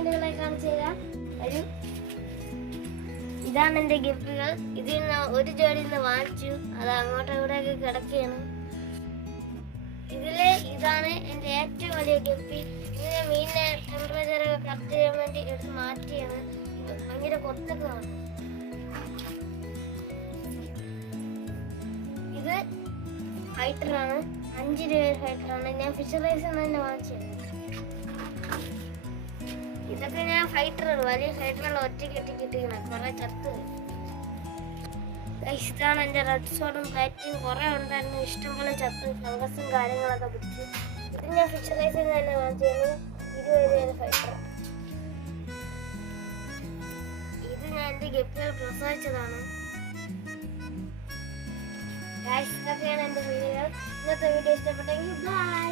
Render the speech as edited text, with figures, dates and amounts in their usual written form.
മീനുകളെ കാണിച്ചു തരാം. ഒരു ഇതാണ് എൻ്റെ ഗപ്പികൾ. ഇതിൽ നിന്ന് ഒരു ജോഡി നിന്ന് വാങ്ങിച്ചു. അത് അങ്ങോട്ടും ഇവിടെയൊക്കെ കിടക്കുകയാണ്. ഇതാണ് എൻ്റെ ഏറ്റവും വലിയ ഗപ്പി. ഇതിനെ മീനിനെ ടെമ്പറേച്ചർ ഒക്കെ കറക്റ്റ് ചെയ്യാൻ വേണ്ടി എടുത്ത് മാറ്റിയാണ്. ഭയങ്കര കൊത്തൊക്കെ ആണ്. ഇത് ഫൈറ്ററാണ്. 5 രൂപ ഫൈറ്ററാണ്. ഞാൻ ഫിഷറൈസിൽ നിന്ന് തന്നെ വാങ്ങിച്ചത്. ഇതൊക്കെ ഞാൻ ഫൈറ്ററാണ്. വലിയ ഫൈറ്ററുള്ള ഒറ്റയ്ക്ക് കിട്ടിയിരിക്കണം. കുറെ ചത്ത്. ഇതാണ് എൻ്റെ റെഡ് സോഡും പ്ലാറ്റിനും. കുറെ ഉണ്ടായിരുന്നു. ഇഷ്ടംപോലെ ചത്ത് ഫംഗസും കാര്യങ്ങളൊക്കെ പിടിച്ച്. ഇത് ഞാൻ ഫിഷറൈസിൽ നിന്ന് തന്നെ വാങ്ങിച്ചത്. 20 രൂപ ഫൈറ്റർ. ഇത് ഞാൻ എൻ്റെ ഗപ്പികൾ പ്രസവിച്ചതാണ്. ഇതൊക്കെയാണ് എൻ്റെ വീഡിയോ. ഇന്നത്തെ വീഡിയോ ഇഷ്ടപ്പെട്ടെങ്കിൽ ബൈ.